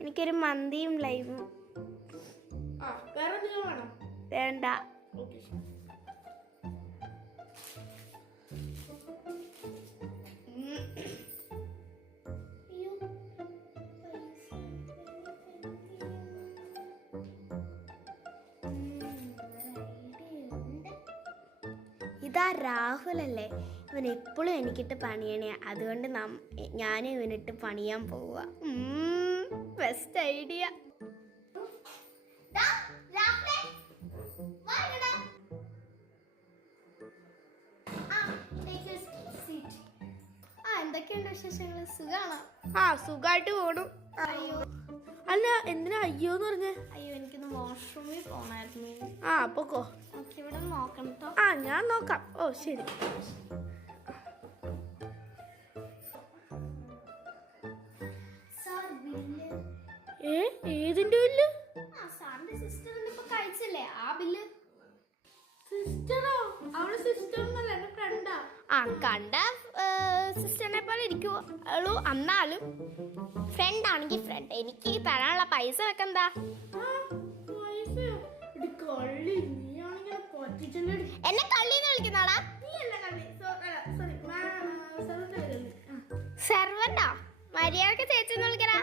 എനിക്കൊരു മന്തിയും ലൈവും. വേണ്ട. ഇതാ രാഹുലല്ലേ, ഇവൻ എപ്പോഴും എനിക്കിട്ട് പണിയണേ. അതുകൊണ്ട് ഞാനും ഇവനിട്ട് പണിയാൻ പോവുക. Best idea. എന്തൊക്കെയുണ്ട് വിശേഷങ്ങള്? സുഖാണോ? സുഖമായിട്ട് പോണു. അയ്യോ, അല്ല എന്തിനാ അയ്യോ എന്ന് പറഞ്ഞേ? അയ്യോ എനിക്കൊന്ന് വാഷ്റൂമിൽ പോണായിരുന്നു. പൊക്കോ. ഇവിടെ നോക്കണം കേട്ടോ. ഞാൻ നോക്കാം. ഓ ശരി. ഏതിന്റെ ബില്ല്? സാറിന്റെ സിസ്റ്റർ ഇപ്പൊ കഴിച്ചല്ലേ ആ ബില്ല്. സിസ്റ്ററോ? അവള് സിസ്റ്റർ ഒന്നല്ല, എന്റെ ഫ്രണ്ടാ. കണ്ട സിസ്റ്ററിനെ പോലെ ഇരിക്കുള്ളൂ, എന്നാലും ഫ്രണ്ട് ആണെങ്കിൽ ഫ്രണ്ട്. എനിക്ക് തരാനുള്ള പൈസ വെക്കെന്താ? എന്നെ കള്ളിന്ന് വിളിക്കുന്നാടാ? സെർവന്റാ? മര്യാദക്ക് ചേച്ചിന്ന് വിളിക്കടാ.